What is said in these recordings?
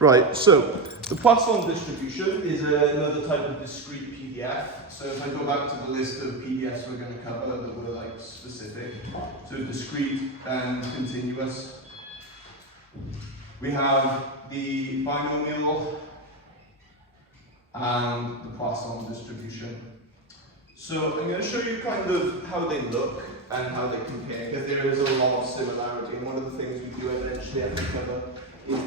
Right, so the Poisson distribution is another type of discrete PDF. So if I go back to the list of PDFs we're going to cover that were like specific, so discrete and continuous. We have the binomial and the Poisson distribution. So I'm going to show you kind of how they look and how they compare, because there is a lot of similarity. And one of the things we do eventually have to cover is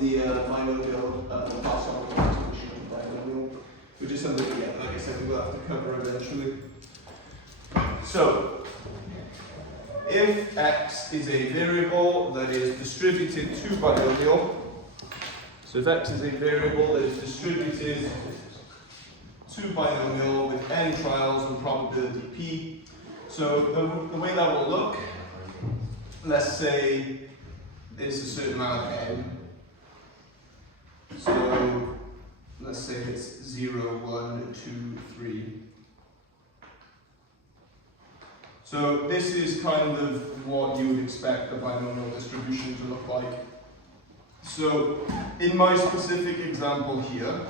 the binomial, the Poisson distribution of the binomial, which is something, yeah, like I said, we'll have to cover eventually. So, if x is a variable that is distributed to binomial, so if x is a variable that is distributed to binomial with n trials and probability p, so the way that will look, let's say there's a certain amount of n, so let's say it's 0, 1, 2, 3. So this is kind of what you would expect the binomial distribution to look like. So in my specific example here,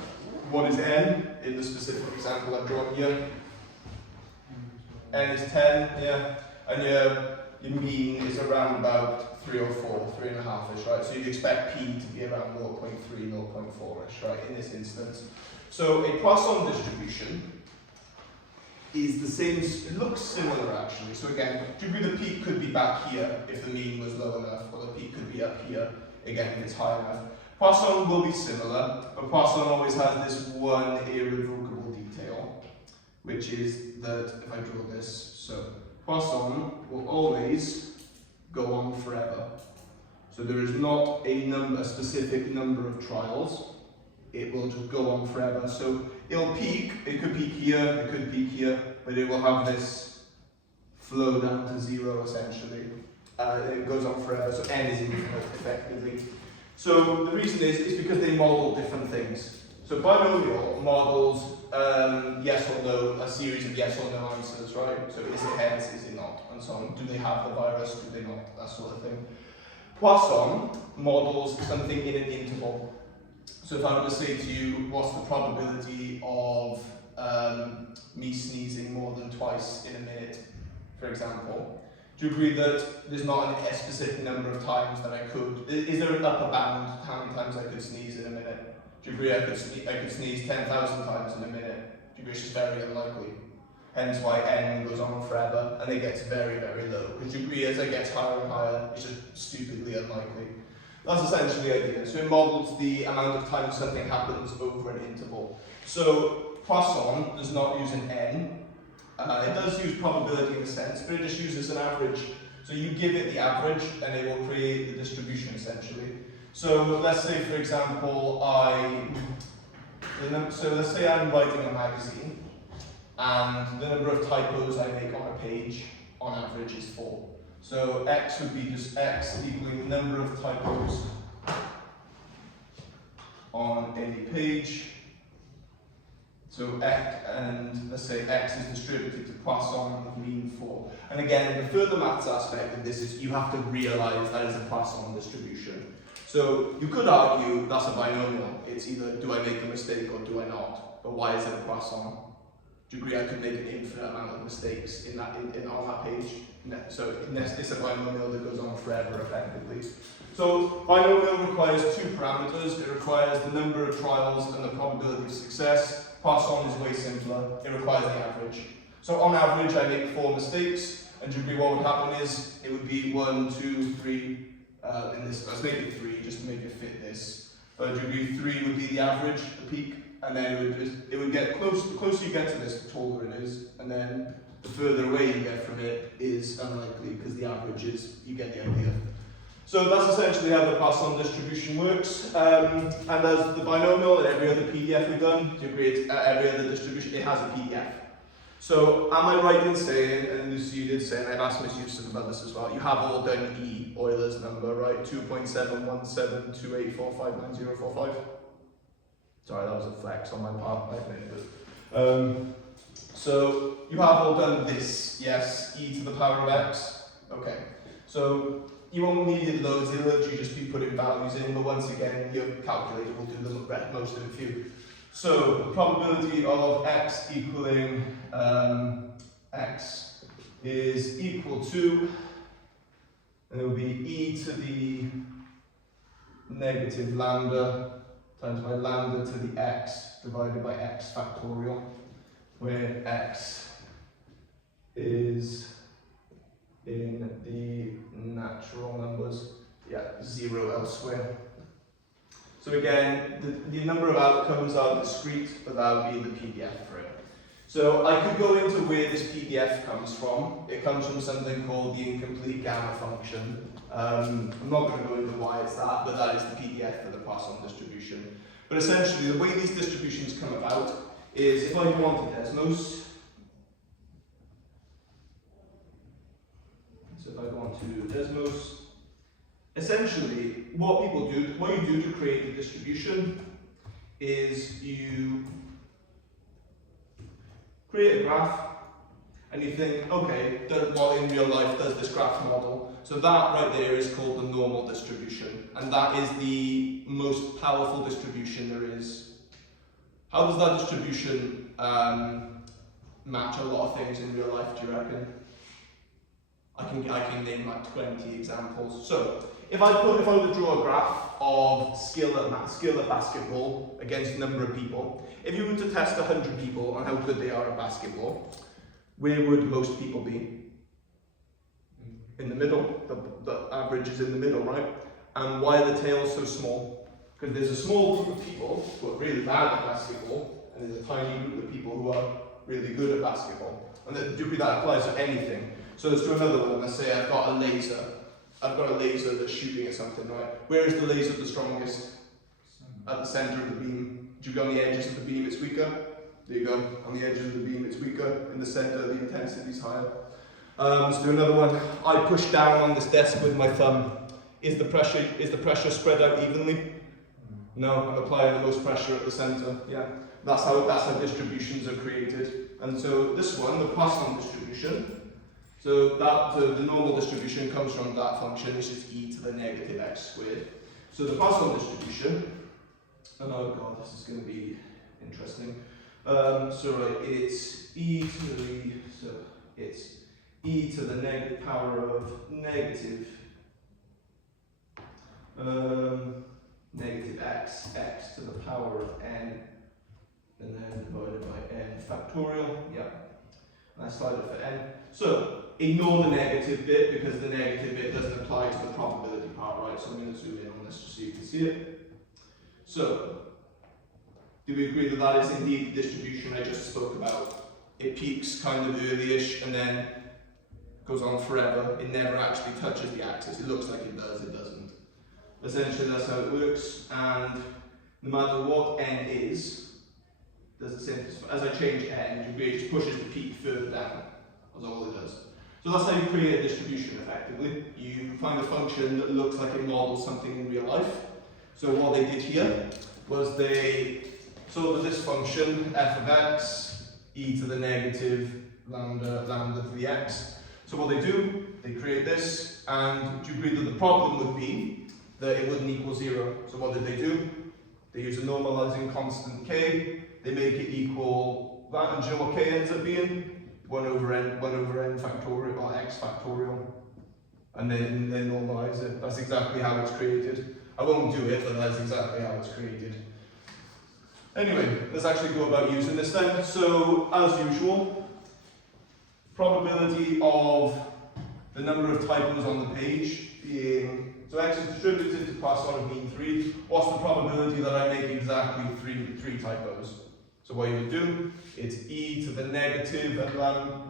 what is n in the specific example I've drawn here? N is 10, yeah, and your mean is around about 3 or 4, 3.5-ish, right? So you'd expect p to be around 0.3, 0.4-ish, right, in this instance. So a Poisson distribution is the same, it looks similar actually. So again, the peak could be back here if the mean was low enough, or the peak could be up here, again, if it's high enough. Poisson will be similar, but Poisson always has this one irrevocable detail, which is that, if I draw this, so Poisson will always go on forever. So there is not a specific number of trials, it will just go on forever. So it'll peak, it could peak here, it could peak here, but it will have this flow down to 0 essentially. It goes on forever, so n is infinite effectively. So the reason is because they model different things. So binomial models yes or no, a series of yes or no answers, right? So is it heads, is it not, and so on. Do they have the virus, do they not, that sort of thing. Poisson models something in an interval. So if I were to say to you, what's the probability of me sneezing more than twice in a minute, for example, do you agree that there's not a specific number of times that I could? Is there an upper bound how many times I could sneeze in a minute? Do you agree I could sneeze 10,000 times in a minute? Do you agree it's just very unlikely? Hence why n goes on forever and it gets very, very low. Because you agree as it gets higher and higher, it's just stupidly unlikely. That's essentially the idea. So it models the amount of times something happens over an interval. So Poisson does not use an n. It does use probability in a sense, but it just uses an average. So you give it the average and it will create the distribution essentially. So let's say, for example, let's say I'm writing a magazine and the number of typos I make on a page on average is 4. So x would be just x equaling the number of typos on any page. So let's say x is distributed to Poisson of mean 4. And again, the further maths aspect of this is you have to realize that is a Poisson distribution. So you could argue that's a binomial. It's either do I make a mistake or do I not? But why is it a Poisson? Do you agree I could make an infinite amount of mistakes on that page? So it's a binomial that goes on forever effectively. So binomial requires two parameters. It requires the number of trials and the probability of success. Poisson is way simpler. It requires the average. So on average, I make 4 mistakes, and do you agree what would happen is it would be 1, 2, 3. In this, let's make it 3 just to make it fit this. But do you agree 3 would be the average, the peak, and then it would get close. The closer you get to this, the taller it is, and then the further away you get from it is unlikely because the average is, you get the idea. So that's essentially how the Poisson distribution works. And as the binomial and every other PDF we've done, do you agree it's every other distribution, it has a PDF. So am I right in saying, and Lucy you did say, and I've asked Miss Houston about this as well, you have all done E, Euler's number, right? 2.71728459045. Sorry, that was a flex on my part, I admit. So you have all done this, yes, e to the power of x. Okay, so you won't need loads, it'll literally just be putting values in, but once again, your calculator will do most of it for you. So, the probability of x equaling x is equal to, and it will be e to the negative lambda times by lambda to the x divided by x factorial, where x is in the natural numbers, 0 elsewhere. So again, the number of outcomes are discrete, but that would be the PDF for it. So I could go into where this PDF comes from. It comes from something called the incomplete gamma function. I'm not going to go into why it's that, but that is the PDF for the Poisson distribution. But essentially, the way these distributions come about is if I wanted Desmos, so if I want to Desmos, essentially what you do to create a distribution is you create a graph and you think, okay, what in real life does this graph model? So that right there is called the normal distribution, and that is the most powerful distribution there is. How does that distribution match a lot of things in real life, do you reckon? I can name like 20 examples. So if I were to draw a graph of skill at basketball against a number of people, if you were to test 100 people on how good they are at basketball, where would most people be? In the middle. The average is in the middle, right? And why are the tails so small? Because there's a small group of people who are really bad at basketball, and there's a tiny group of people who are really good at basketball. And that applies to anything. So let's do another one. Let's say I've got a laser. I've got a laser that's shooting at something, right? Where is the laser the strongest? At the center of the beam. Do you go on the edges of the beam, it's weaker? There you go. On the edges of the beam, it's weaker. In the center, the intensity is higher. Let's do another one. I push down on this desk with my thumb. Is the pressure spread out evenly? No, I'm applying the most pressure at the center. Yeah, that's how distributions are created. And so this one, the Poisson distribution. So the normal distribution comes from that function, which is e to the negative x squared. So the Poisson distribution, and oh god, this is going to be interesting. It's e to the negative power of negative x to the power of n, and then divided by n factorial. Yeah, and I started for n. So ignore the negative bit because the negative bit doesn't apply to the probability part, right? So I'm going to zoom in on this just so you can see it. So, do we agree that that is indeed the distribution I just spoke about? It peaks kind of early-ish and then goes on forever. It never actually touches the axis. It looks like it does, it doesn't. Essentially, that's how it works. And no matter what n is, does the same as I change n, it just pushes the peak further down. That's all it does. So that's how you create a distribution effectively. You find a function that looks like it models something in real life. So what they did here was they solved this function, f of x, e to the negative lambda to the x. So what they do, they create this, and do you agree that the problem would be that it wouldn't equal 0? So what did they do? They use a normalizing constant k, they make it equal that, and do you know what k ends up being? 1 over n factorial, or x factorial. And then they normalize it. That's exactly how it's created. I won't do it, but that's exactly how it's created. Anyway, let's actually go about using this then. So, as usual, probability of the number of typos on the page being, so x is distributed to Poisson of mean 3. What's the probability that I make exactly three typos? So what you would do, it's e to the negative, and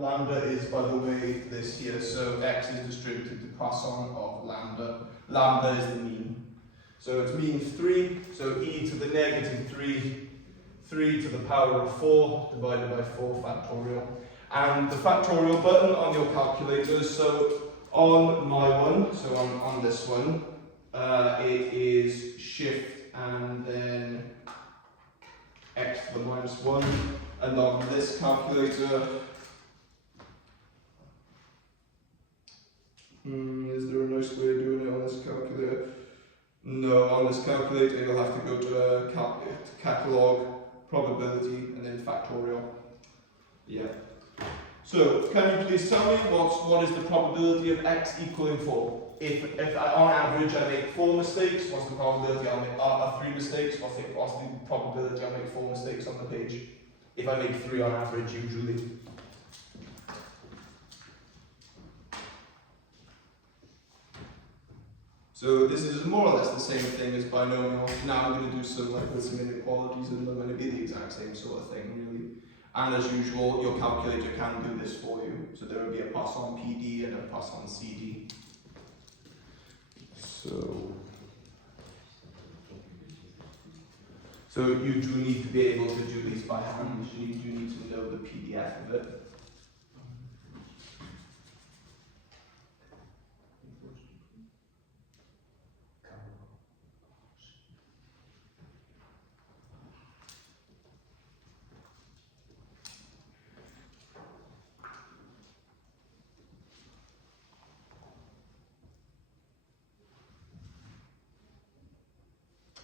lambda is, by the way, this here. So x is distributed to Poisson of lambda. Lambda is the mean. So it's mean 3, so e to the negative 3 to the power of 4 divided by 4 factorial. And the factorial button on your calculators, so on my one, so on this one, it is shift and then x to the minus 1, and on this calculator, Is there a nice way of doing it on this calculator? No, on this calculator you'll have to go to catalog, probability, and then factorial. Yeah. So, can you please tell me what is the probability of x equaling 4? If on average I make 4 mistakes, what's the probability I'll make 3 mistakes? What's the probability I'll make 4 mistakes on the page? If I make 3 on average, usually. So this is more or less the same thing as binomial. Now I'm going to do some with some inequalities and they're going to be the exact same sort of thing, really. And as usual, your calculator can do this for you. So there will be a Poisson PD and a Poisson CD. So you do need to be able to do these by hand. You do need to know the PDF of it.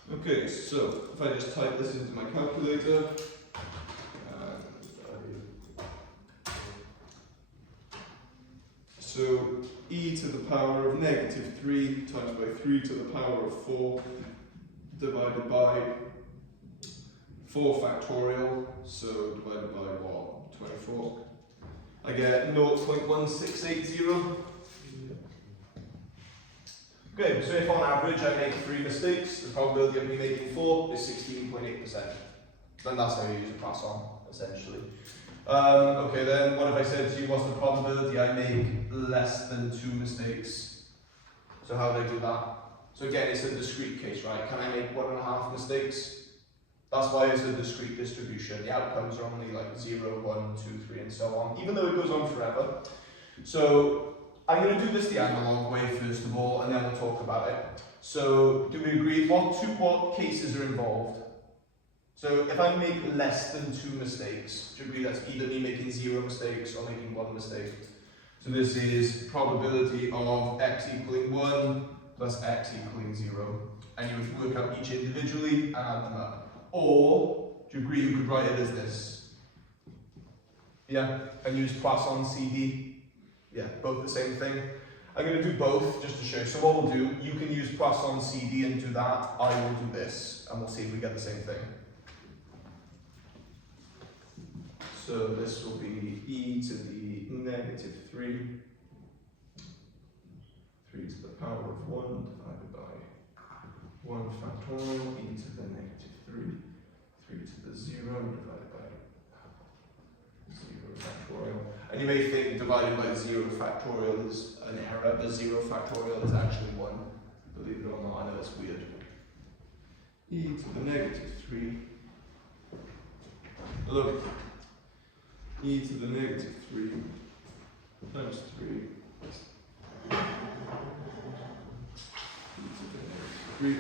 Okay, so if I just type this into my calculator, so e to the power of -3 times by 3 to the power of 4 divided by 4 factorial, so divided by what? 24. I get 0.1680. Okay, so if on average I make 3 mistakes, the probability of me making 4 is 16.8%. Then that's how you use a Poisson, essentially. Okay, then what if I said to you, what's the probability I make less than 2 mistakes? So how do I do that? So again, it's a discrete case, right? Can I make 1.5 mistakes? That's why it's a discrete distribution. The outcomes are only like 0, 1, 2, 3, and so on, even though it goes on forever. So I'm going to do this the analog way first of all, and then we'll talk about it. So, do we agree what cases are involved? So, if I make less than 2 mistakes, do you agree that's either me making 0 mistakes or making 1 mistake? So this is probability of x equaling 1 plus x equaling 0. And you would work out each individually and add them up. Or, do you agree you could write it as this? Yeah, and use Poisson CD. Yeah, both the same thing. I'm going to do both just to show you. So what we'll do, you can use Poisson CD and do that. I will do this, and we'll see if we get the same thing. So this will be e to the -3, 3 to the power of 1 divided by 1 factorial, e to the -3, 3 to the 0 divided by 0 factorial. And you may think divided by 0 factorial is an error, but 0 factorial is actually 1. Believe it or not, I know it's weird. E to the -3. Look. E to the -3 times 3. E to the -3.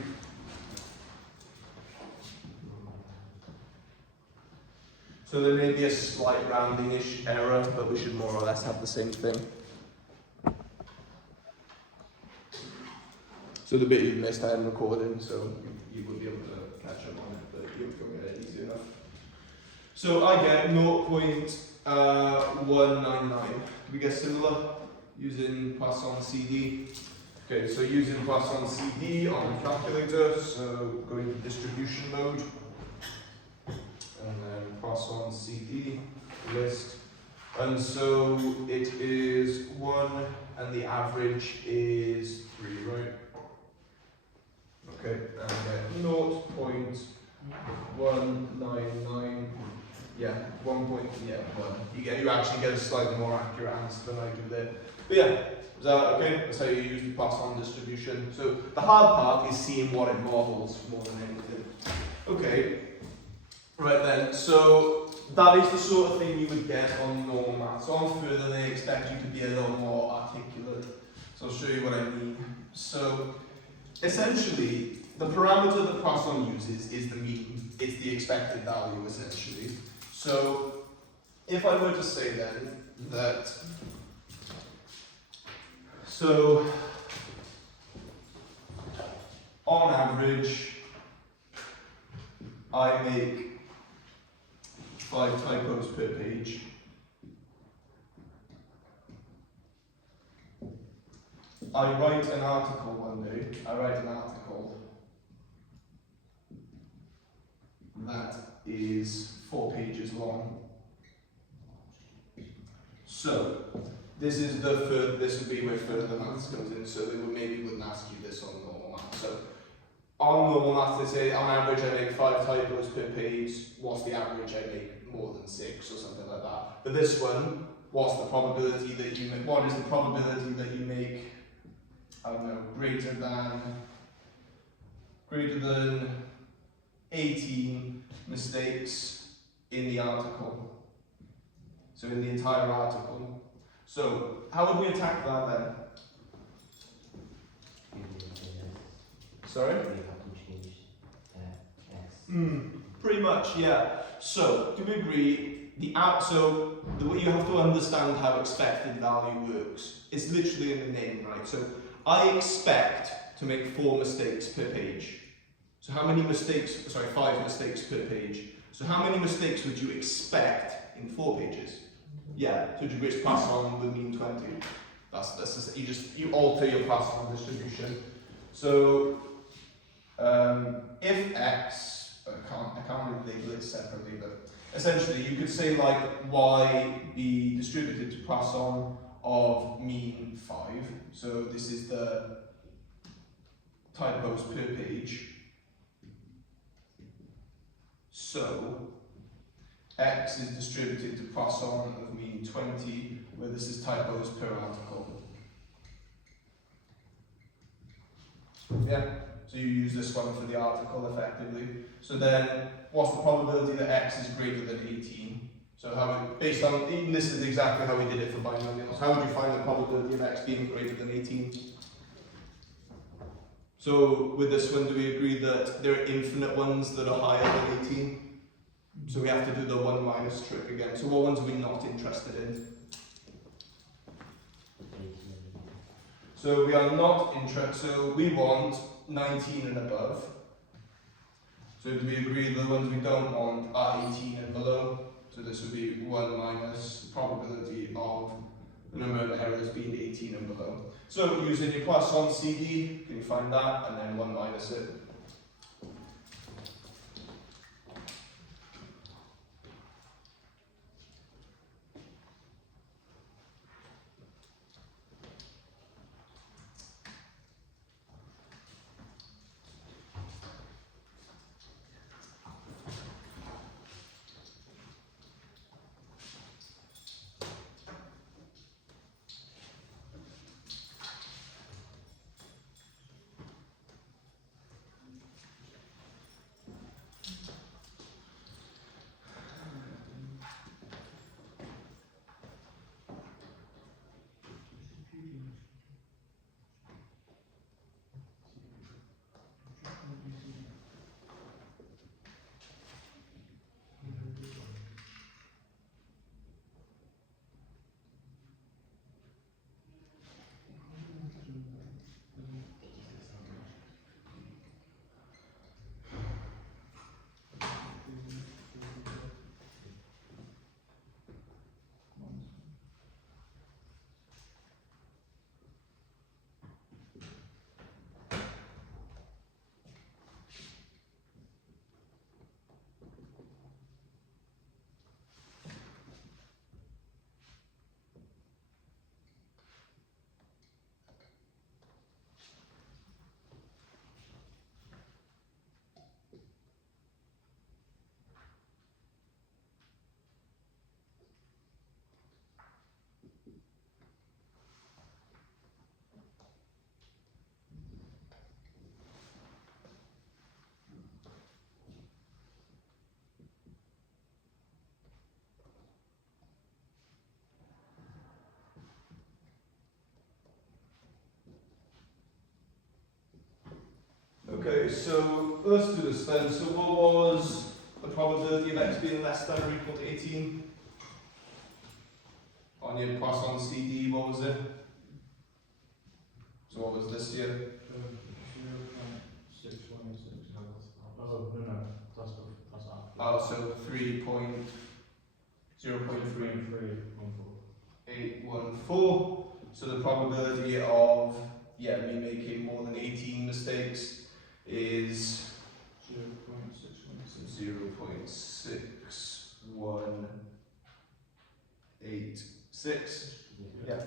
So there may be a slight rounding-ish error, but we should more or less have the same thing. So the bit you missed I hadn't recorded, so you would be able to catch up on it, but you'll get it easy enough. So I get 0.199. Do we get similar using Poisson CD? Okay, so using Poisson CD on the calculator, so going to distribution mode. And then Poisson CD list, and so it is 1, and the average is 3, right? Okay, and then 0.199, yeah, 1. You actually get a slightly more accurate answer than I do there. But yeah, is that okay? That's how you use the Poisson distribution. So the hard part is seeing what it models more than anything. Okay. Right then, so that is the sort of thing you would get on normal maths. On further, they expect you to be a little more articulate. So I'll show you what I mean. So essentially, the parameter that Poisson uses is the mean. It's the expected value, essentially. So if I were to say then that, So, on average, I make 5 typos per page. I write an article one day. I write an article that is 4 pages long. So, this is this would be where further maths comes in. So they wouldn't ask you this on normal maths. So on normal maths, they say on average I make 5 typos per page. What's the average? I make more than 6 or something like that. But this one, what's the probability that you make? What is the probability that you make? I don't know, greater than 18 mistakes in the article. So in the entire article. So how would we attack that then? Sorry? Pretty much, yeah. So do we agree? The way you have to understand how expected value works. It's literally in the name, right? So I expect to make 4 mistakes per page. So how many mistakes? Sorry, 5 mistakes per page. So how many mistakes would you expect in 4 pages? Yeah, so you just pass on the mean 20. That's just, you alter your Poisson distribution. So if x, I can't really label it separately, but essentially you could say like y be distributed to Poisson of mean 5. So this is the typos per page. So x is distributed to Poisson of mean 20, where this is typos per article. Yeah, so you use this one for the article effectively. So then, what's the probability that x is greater than 18? So based on, even this is exactly how we did it for binomials. How would you find the probability of x being greater than 18? So with this one, do we agree that there are infinite ones that are higher than 18? So we have to do the 1 minus trick again. So what ones are we not interested in? So we are not interested, so we want 19 and above. So do we agree the ones we don't want are 18 and below? So this would be 1 minus the probability of the number of errors being 18 and below. So using your Poisson CD, can you find that? And then 1 minus it. Okay, so let's do this then. So what was the probability of x being less than or equal to 18? On your Poisson CD, what was it? So what was this year? 0.616. Oh, no, that's after. Oh, so 0.814. So the probability of me making more than 18 mistakes is 0.6186. Yeah.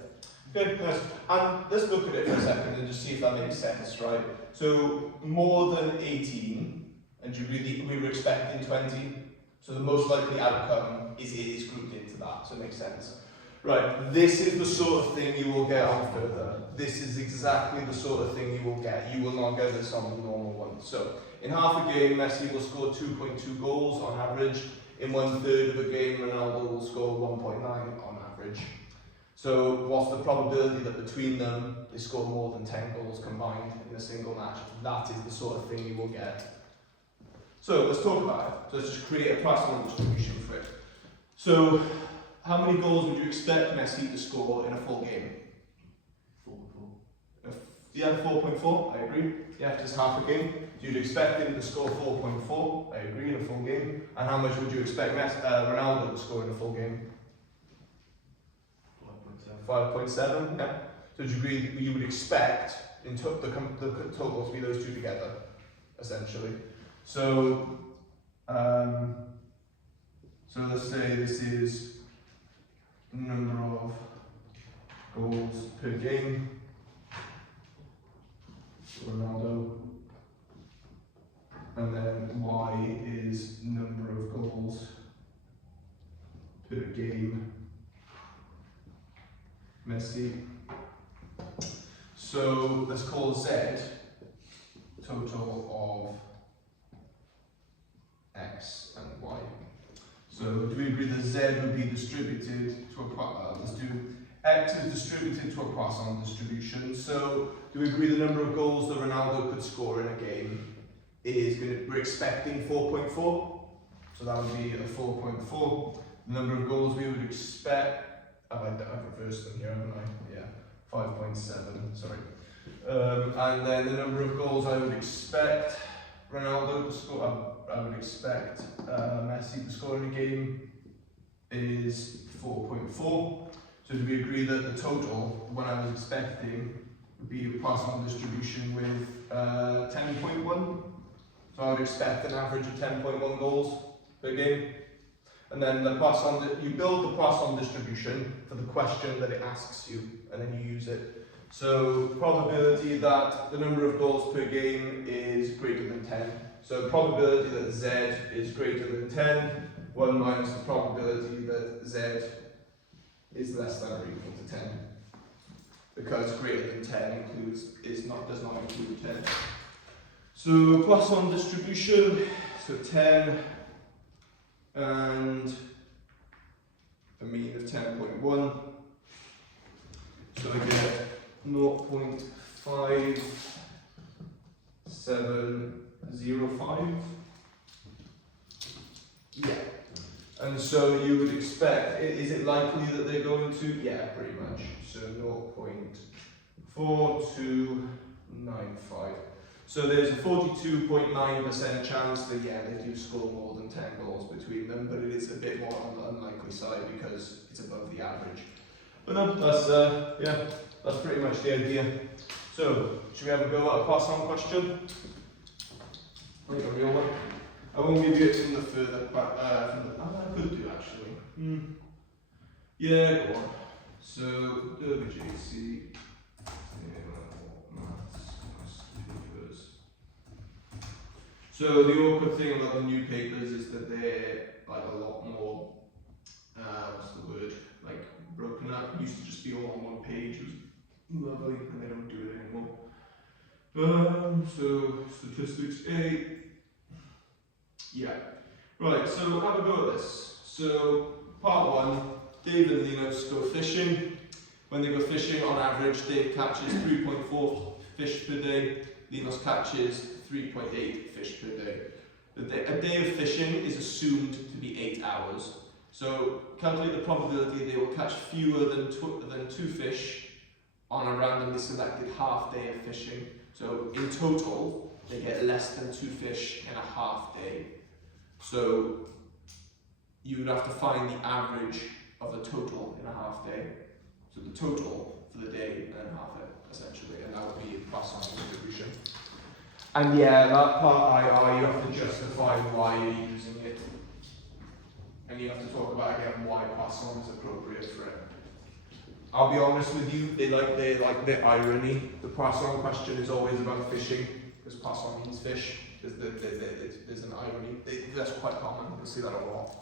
Good, nice. And let's look at it for a second and just see if that makes sense, right? So more than 18, and you really we were expecting 20. So the most likely outcome is it is grouped into that. So it makes sense. Right, this is the sort of thing you will get on further. This is exactly the sort of thing you will get. You will not get this on the normal one. So, in half a game, Messi will score 2.2 goals on average. In 1/3 of a game, Ronaldo will score 1.9 on average. So, what's the probability that between them, they score more than 10 goals combined in a single match? That is the sort of thing you will get. So, let's talk about it. So, let's just create a Poisson distribution for it. So, how many goals would you expect Messi to score in a full game? 4.4. Yeah, 4.4, I agree. Yeah, just half a game. You'd expect him to score 4.4, I agree, in a full game. And how much would you expect Ronaldo to score in a full game? 5.7, yeah. So do you agree that you would expect the total to be those two together, essentially? So, so let's say this is number of goals per game, Ronaldo, and then Y is number of goals per game, Messi. So let's call Z total of X and Y. So do we agree that Z would be distributed to a let's do X is distributed to a Poisson distribution. So do we agree the number of goals that Ronaldo could score in a game is we're expecting 4.4. So that would be a 4.4. The number of goals we would expect, I've reversed them here, haven't I? Yeah, 5.7, sorry. And then the number of goals I would expect Ronaldo to score, I would expect Messi to score in a game is 4.4. So do we agree that the total, when I was expecting, would be a Poisson distribution with 10.1? So I would expect an average of 10.1 goals per game. And then the Poisson, you build the Poisson distribution for the question that it asks you, and then you use it. So probability that the number of goals per game is greater than 10. So probability that Z is greater than 10, 1 minus the probability that Z is less than or equal to 10. Because greater than 10 does not include 10. So Poisson distribution, so 10 and a mean of 10.1. So I get 0.5705. Yeah. And so you would expect, is it likely that they're going to? Yeah, pretty much. So 0.4295. So there's a 42.9% chance that, they do score more than 10 goals between them, but it is a bit more on the unlikely side because it's above the average. But no, that's pretty much the idea. So, should we have a go at a Poisson question? Like a real one? I won't give you it from the further, I could do actually. Yeah, go on. So, WJC, maths, so the awkward thing about the new papers is that they're like a lot more, what's the word, like broken up. It used to just be all on one page, it was lovely, and they don't do it anymore. So, statistics 8. Yeah. Right, so have a go at this. So, part 1, Dave and Linus go fishing. When they go fishing, on average, Dave catches 3.4 fish per day, Linus catches 3.8 fish per day. A day of fishing is assumed to be 8 hours. So, calculate the probability they will catch fewer than 2 fish on a randomly selected half day of fishing. So in total, they get less than 2 fish in a half day. So you would have to find the average of the total in a half day. So the total for the day and then half it, essentially, and that would be Poisson distribution. And yeah, that part IR, you have to justify why you're using it. And you have to talk about again why Poisson is appropriate for it. I'll be honest with you, they like the irony. The Poisson question is always about fishing, because Poisson means fish. There's an irony. That's quite common, you'll see that a lot.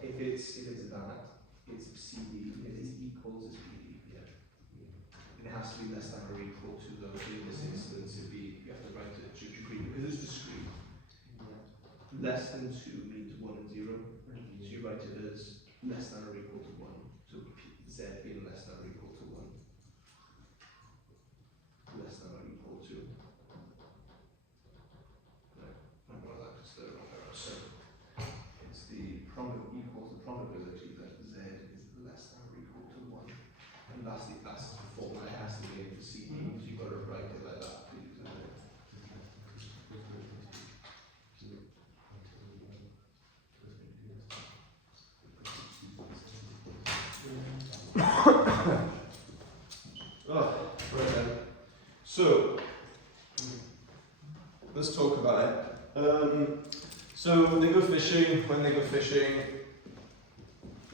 If it's that, it's CD, it is equals is PD, yeah. It has to be less than or equal to those. In this instance, it'd be, you have to write it to degree, because it's discrete. Less than 2 means 1 and 0, so you write it as less than or equal to 1, so Z being less than or equal to 1. Less than or equal to. Right, I'm going to that because they're wrong error. So it's the equals the probability that Z is less than or equal to 1. And that's the formula it has to be in for CD, so you've got to write it like that, please. Oh, right then. So, let's talk about it. So they go fishing. When they go fishing,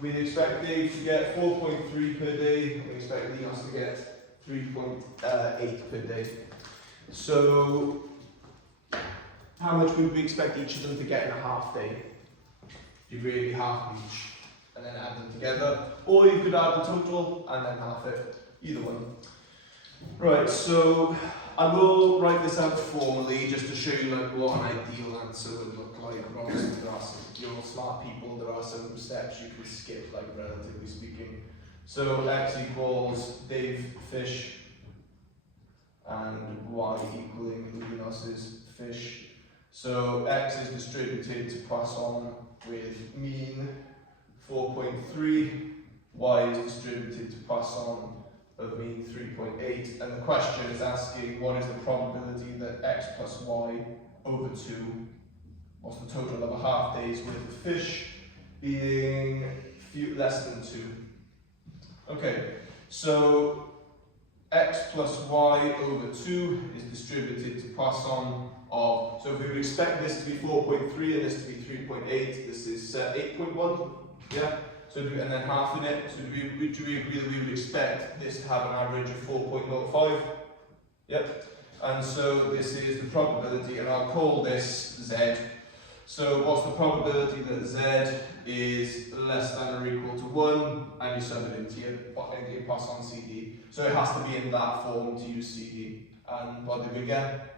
we expect Dave to get 4.3 per day. We expect Leos to get 3.8 per day. So, how much would we expect each of them to get in a half day? You really half each, and then add them together, or you could add the total and then half it. Either one. Right. So I will write this out formally just to show you like what an ideal answer would look like. Obviously, there are some, you're all smart people. There are some steps you can skip, like relatively speaking. So x equals Dave fish, and y equaling Lenos's fish. So x is distributed to Poisson with mean 4.3. Y is distributed to Poisson of mean 3.8, and the question is asking what is the probability that x plus y over 2, what's the total of a half day's worth of fish, being less than 2. Okay, so x plus y over 2 is distributed to Poisson of, so if we would expect this to be 4.3 and this to be 3.8, this is 8.1, yeah? So and then half in it, so do we agree that we would expect this to have an average of 4.05? Yep. And so this is the probability, and I'll call this Z. So what's the probability that Z is less than or equal to 1, and you sub it into your Poisson CD. So it has to be in that form to use CD. And what did we get?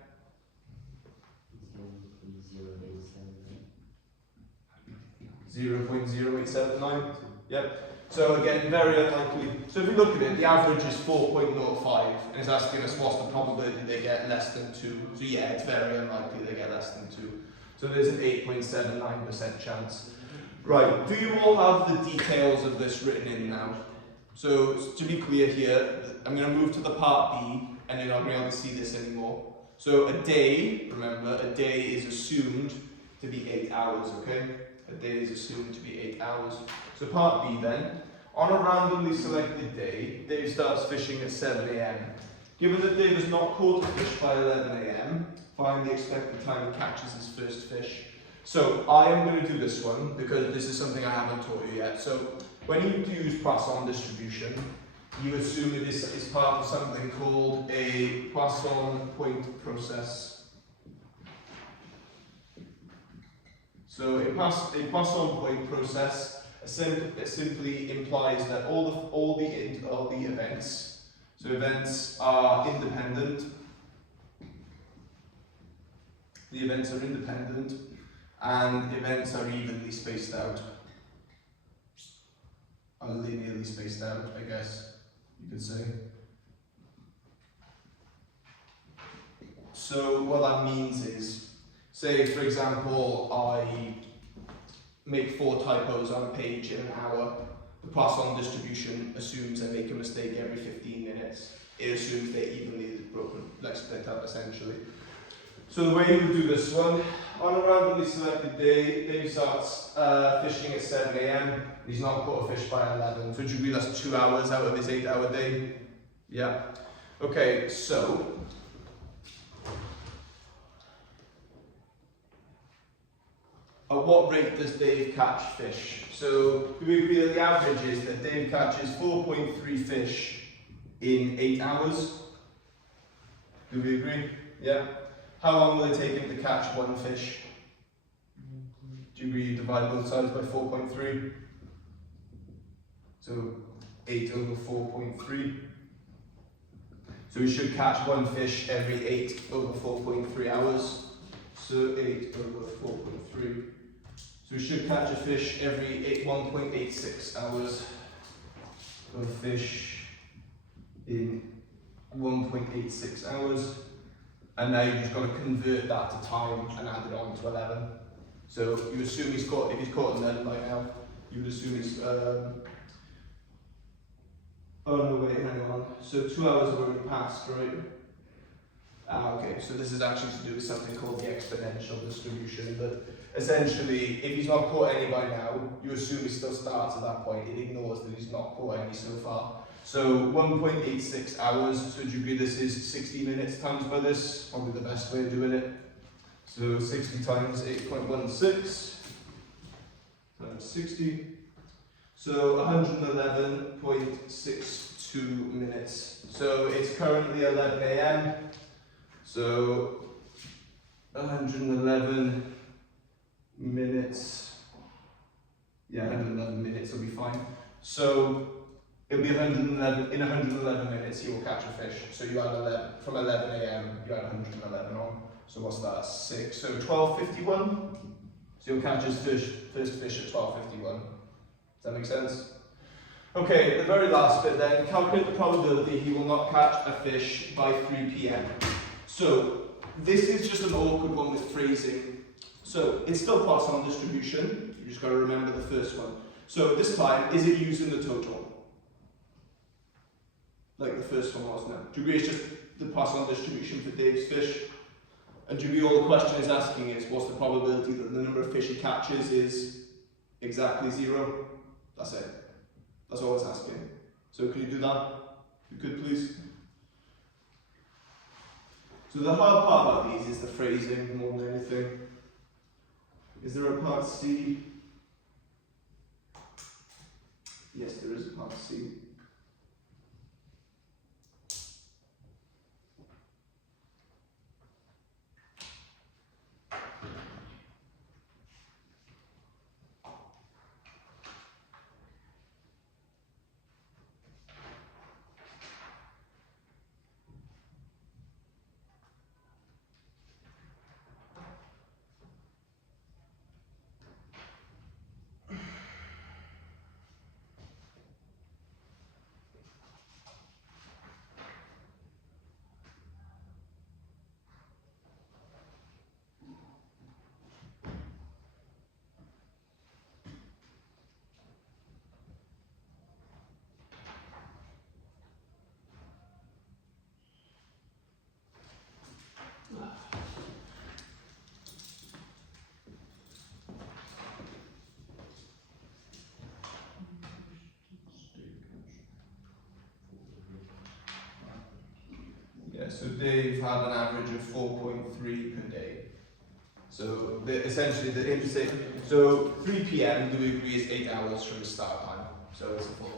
0.0879. Yep. So again, very unlikely. So if we look at it, the average is 4.05, and it's asking us what's the probability they get less than 2. So yeah, it's very unlikely they get less than 2. So there's an 8.79% chance. Right, do you all have the details of this written in now? So to be clear here, I'm going to move to the part B, and then I'll be able to see this anymore. So a day, remember, a day is assumed to be 8 hours, okay? A day is assumed to be 8 hours. So part B then, on a randomly selected day, Dave starts fishing at 7 AM. Given that Dave has not caught a fish by 11 AM, find the expected time he catches his first fish. So I am going to do this one because this is something I haven't taught you yet. So when you use Poisson distribution, you assume that this is part of something called a Poisson point process. So a Poisson point process simply implies that all the events, so events are independent. The events are independent, and events are evenly spaced out. Are linearly spaced out, I guess you could say. So what that means is, say for example, I make 4 typos on a page in an hour. The Poisson distribution assumes I make a mistake every 15 minutes. It assumes they're evenly broken, like split up essentially. So the way you would do this one, on a randomly selected day, Dave starts fishing at 7 AM. He's not caught a fish by 11. So would you agree that's 2 hours out of his 8-hour day? Yeah. Okay, so at what rate does Dave catch fish? So do we agree that the average is that Dave catches 4.3 fish in 8 hours? Do we agree? Yeah. How long will it take him to catch 1 fish? Do you agree you divide both sides by 4.3? So 8 over 4.3. So we should catch 1 fish every 8 over 4.3 hours. So 8 over 4.3. So we should catch a fish every 1.86 hours. A fish in 1.86 hours. And now you've just got to convert that to time and add it on to 11. So you assume he's caught, if he's caught none by now, you would assume he's, oh no wait, hang on. So 2 hours have already passed, right? Okay, so this is actually to do with something called the exponential distribution, but essentially, if he's not caught any by now, you assume he still starts at that point. It ignores that he's not caught any so far. So 1.86 hours, so do you agree this is 60 minutes times by this? Probably the best way of doing it. So 60 times 8.16 times 60. So 111.62 minutes. So it's currently 11 AM. So 111 minutes. Yeah, 111 minutes will be fine. So it'll be 111, in 111 minutes he will catch a fish. So you add 11, from 11 AM, you add 111 on. So what's that, 6? So 12:51? So you'll catch his first fish at 12:51. Does that make sense? Okay, the very last bit then, calculate the probability he will not catch a fish by 3 PM. So this is just an awkward one with phrasing. So it's still Poisson distribution, you just got to remember the first one. So this time, is it using the total? like the first one was now. Do you agree it's just the Poisson distribution for Dave's fish? And do you agree all the question is asking is what's the probability that the number of fish he catches is exactly 0? That's it. That's all it's asking. So can you do that? If you could please. So the hard part about these is the phrasing more than anything. Is there a part C? Yes, there is a part C. Yeah, so Dave had an average of 4.3 per day. So essentially the interstate, so 3 p.m. do we agree is 8 hours from the start time? So it's a full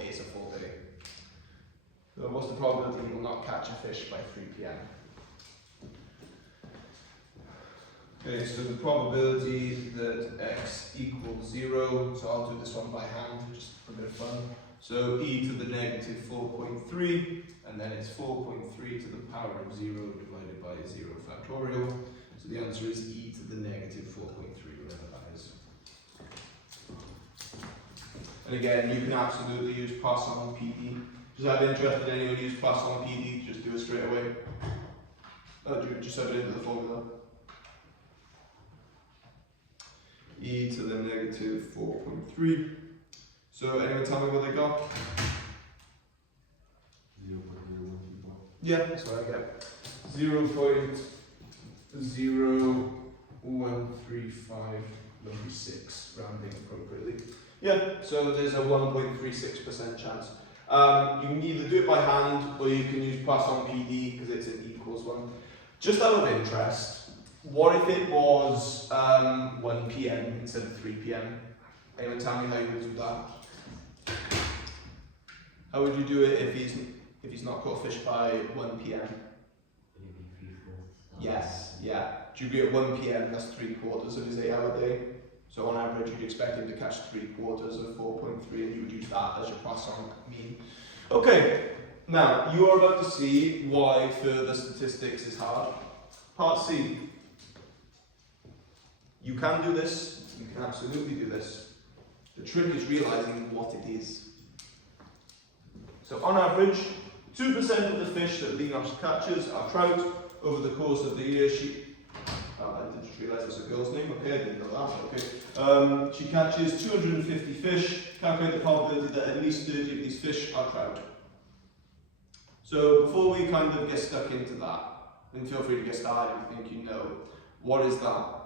day. So what's the probability he will not catch a fish by 3 p.m.? Okay, so the probability that x equals 0, so I'll do this one by hand just for a bit of fun. So e to the negative 4.3, and then it's 4.3 to the power of 0 divided by 0 factorial. So the answer is e to the negative 4.3, whatever that is. And again, you can absolutely use Poisson PD. Just out of interest, did anyone use Poisson PD? Just do it straight away. Oh, just have it into the formula. E to the negative 4.3. So anyone tell me what they got? 0.01. Yeah, that's what I get. 0.01356, rounding appropriately. Yeah, so there's a 1.36% chance. You can either do it by hand or you can use Poisson PD because it's an equals one. Just out of interest, what if it was 1 p.m. instead of 3 p.m? Anyone tell me how you would do that? How would you do it if he's not caught fish by 1 p.m? Yes, yeah. Do you agree at 1 p.m. that's 3/4 of his 8-hour day? So on average you'd expect him to catch 3/4 of 4.3 and you would use that as your Poisson mean. Okay, now you are about to see why further statistics is hard. Part C. You can do this, you can absolutely do this. The trick is realizing what it is. So on average, 2% of the fish that Linus catches are trout. Over the course of the year, I just realised it's a girl's name, okay, I didn't know that, okay. She catches 250 fish, calculate the probability that at least 30 of these fish are trout. So before we kind of get stuck into that, and feel free to get started if you think you know, what is that?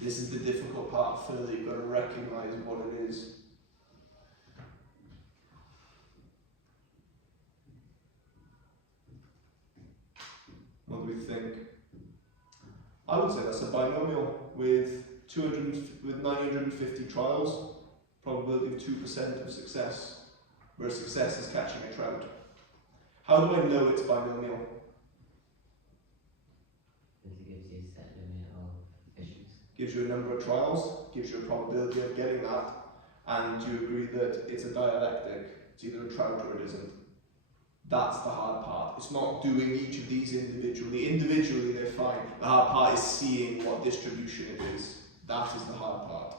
This is the difficult part further, you've got to recognise what it is. What do we think? I would say that's a binomial with 950 trials, probability of 2% of success, where success is catching a trout. How do I know it's binomial? Because it gives you a set limit of fishes. Gives you a number of trials, gives you a probability of getting that, and you agree that it's a dialectic. It's either a trout or it isn't. That's the hard part. It's not doing each of these individually. Individually, they're fine. The hard part is seeing what distribution it is. That is the hard part.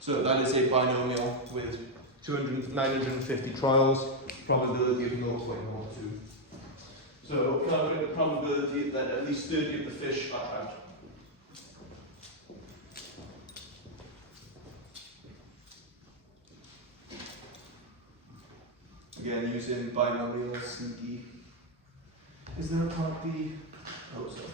So that is a binomial with 950 trials, probability of 0.02. So calculate the probability that at least 30 of the fish are trout. Again, using binomial CD. Is there a part B? Oh, sorry.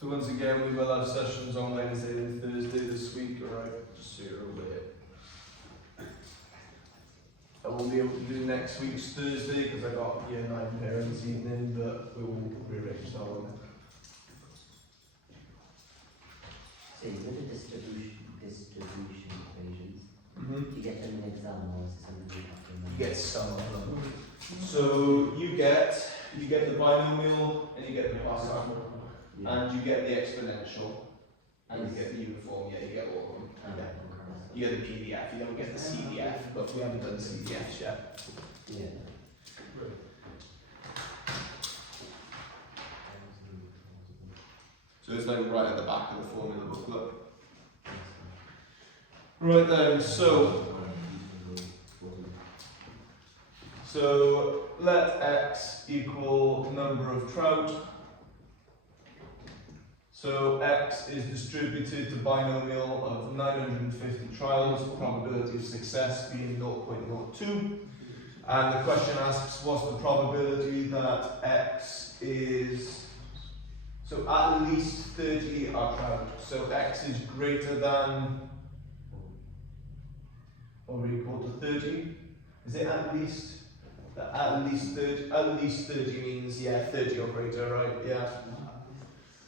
So once again, we will have sessions on Wednesday and Thursday this week, alright? Just so you're aware. I won't be able to do next week's Thursday because I got year 9 parents evening, but we will rearrange that one. So you know the distribution equations, Mm-hmm. you get them in the exam or is it something you have to remember? You get some of them. So you get the binomial and you get the Poisson. Yeah. And you get the exponential, and you Yes. get the uniform, yeah, you get all of them. Ah, Yeah. okay. You get the PDF, you don't get the CDF, but we haven't done CDFs yet. Yeah. So it's like right at the back of the formula booklet. Right then, so let x equal number of trout. So x is distributed to binomial of 950 trials, probability of success being 0.02. And the question asks, what's the probability that x is, so at least 30 are trout. So x is greater than or equal to 30. Is it at least? At least 30. At least 30 means, yeah, 30 or greater, right? Yeah.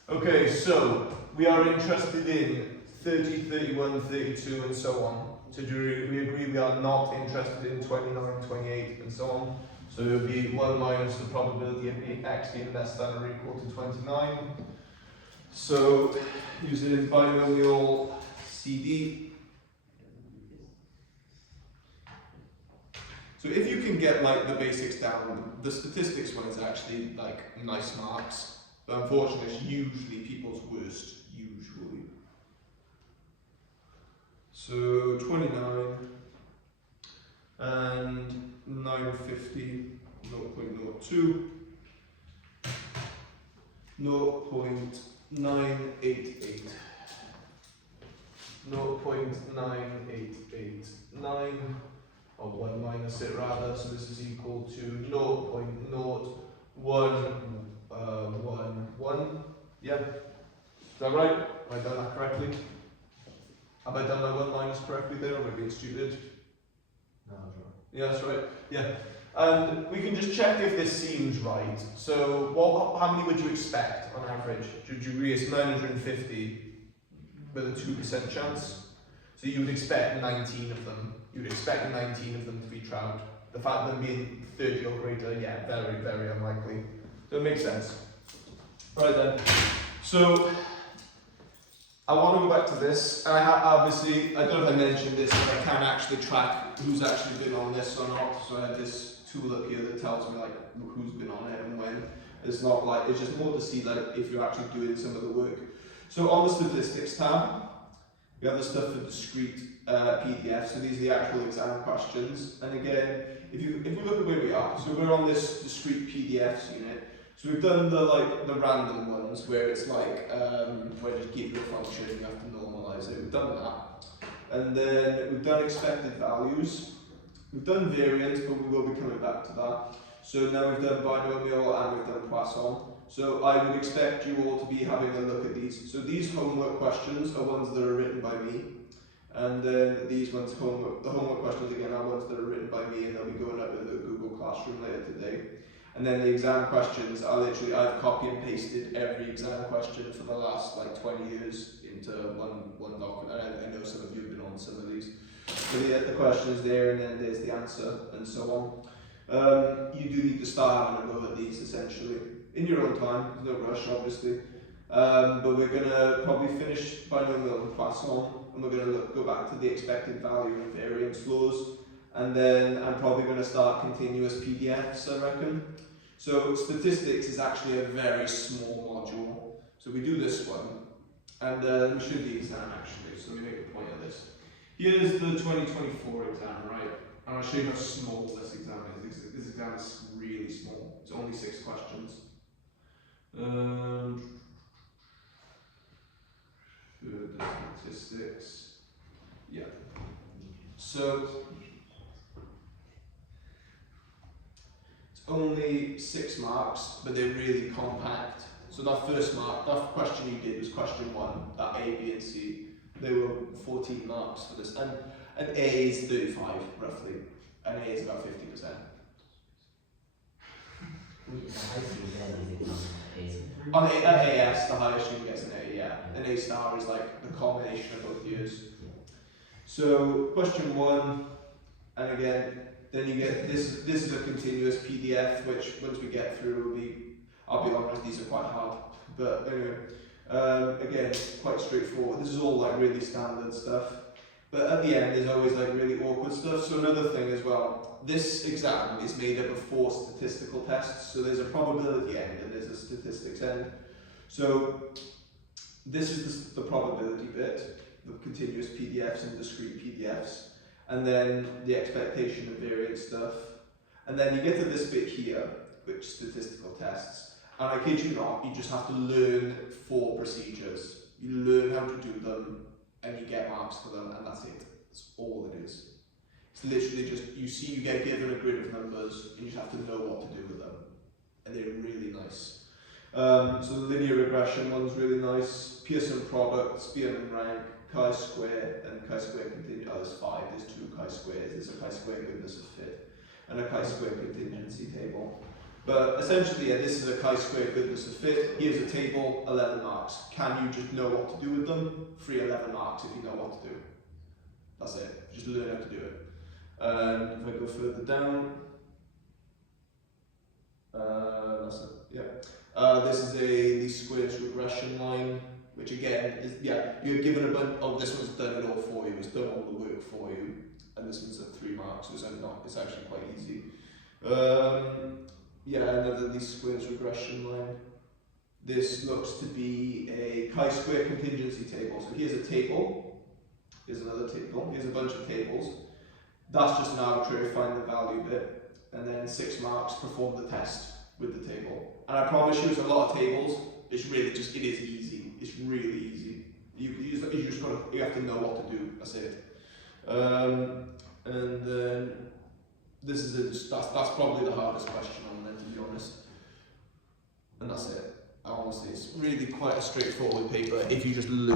Okay, so we are interested in 30, 31, 32, and so on. So we agree we are not interested in 29, 28, and so on. So it would be 1 minus the probability of x being less than or equal to 29. So using binomial CD. So if you can get like the basics down, the statistics one is actually like nice marks. But unfortunately, it's usually people's worst, usually. So 29 and 950, 0.02, 0.988, 0.9889, or 1 minus it rather, so this is equal to 0.0111. Yeah, is that right? Have I done that correctly? Have I done my 1 minus correctly there, or maybe it's stupid? No, that's right. Yeah, that's right. Yeah, and we can just check if this seems right. So, how many would you expect on average? Should you agree it's 950 with a 2% chance? So you would expect 19 of them. You would expect 19 of them to be trout. The fact of them being 30 or greater, yeah, very, very unlikely. So it makes sense. Right then. So I want to go back to this. And I have obviously, I don't know if I mentioned this, but I can actually track who's actually been on this or not. So I had this tool up here that tells me like who's been on it and when. It's not like, it's just more to see like if you're actually doing some of the work. So on the statistics tab, we have the stuff for discrete PDFs, so these are the actual exam questions. And again, if we look at where we are, so we're on this discrete PDFs unit. So we've done the random ones where it's like where you just give you a function, you have to normalize it. We've done that. And then we've done expected values. We've done variance, but we will be coming back to that. So now we've done binomial and we've done Poisson. So I would expect you all to be having a look at these. So these homework questions are ones that are written by me. And then these ones, the homework questions again are ones that are written by me, and they'll be going up in the Google Classroom later today. And then the exam questions are literally, I've copy and pasted every exam question for the last like 20 years into one document. I know some of you have been on some of these. So the question is there, and then there's the answer, and so on. You do need to start having a go at these essentially in your own time. There's no rush, obviously. But we're going to probably finish binomial and Poisson, and we're going to go back to the expected value and variance laws. And then I'm probably going to start continuous PDFs, I reckon. So statistics is actually a very small module. So we do this one, and we should the exam actually. So let me make a point of this. Here's the 2024 exam, right? And I'll show you how small this exam is. This exam is really small. It's only 6 questions. For the statistics, yeah. So it's only 6 marks, but they're really compact. So that first mark, that question you did was question 1, that A, B, and C. They were 14 marks for this, and an A is 35 roughly. An A is about 50%. On AS, the highest student gets an A, yeah. An A star is like the combination of both years. So question 1, and again, then you get this. This is a continuous PDF, which once we get through will be. I'll be honest, these are quite hard, but anyway. Again, quite straightforward. This is all like really standard stuff. But at the end, there's always like really awkward stuff. So another thing as well, this exam is made up of 4 statistical tests. So there's a probability end and there's a statistics end. So this is the probability bit, the continuous PDFs and discrete PDFs. And then the expectation and variance stuff. And then you get to this bit here, which is statistical tests. And I kid you not, you just have to learn 4 procedures. You learn how to do them, and you get marks for them, and that's it. That's all it is. It's literally just, you get given a grid of numbers, and you just have to know what to do with them. And they're really nice. So the linear regression one's really nice. Pearson product, Spearman rank, chi-square, and chi-square contingency. Oh, there's 5, there's 2 chi-squares. There's a chi-square goodness of fit, and a chi-square contingency table. But essentially, yeah, this is a chi-square goodness of fit. Here's a table, 11 marks. Can you just know what to do with them? Free 11 marks if you know what to do. That's it. Just learn how to do it. If I go further down, that's it. Yeah. This is a least squares regression line, which again is you're given a bunch. Oh, this one's done it all for you. It's done all the work for you, and this one's at 3 marks. So it's actually quite easy. Yeah, another least squares regression line. This looks to be a chi-square contingency table. So here's a table, here's another table, here's a bunch of tables. That's just an arbitrary find the value bit. And then 6 marks, perform the test with the table. And I promise you, it's a lot of tables. It's really just, it is easy. It's really easy. You have to know what to do. That's it. And then this is that's probably the hardest question on there, to be honest. And that's it. Honestly, it's really quite a straightforward paper if you just learn.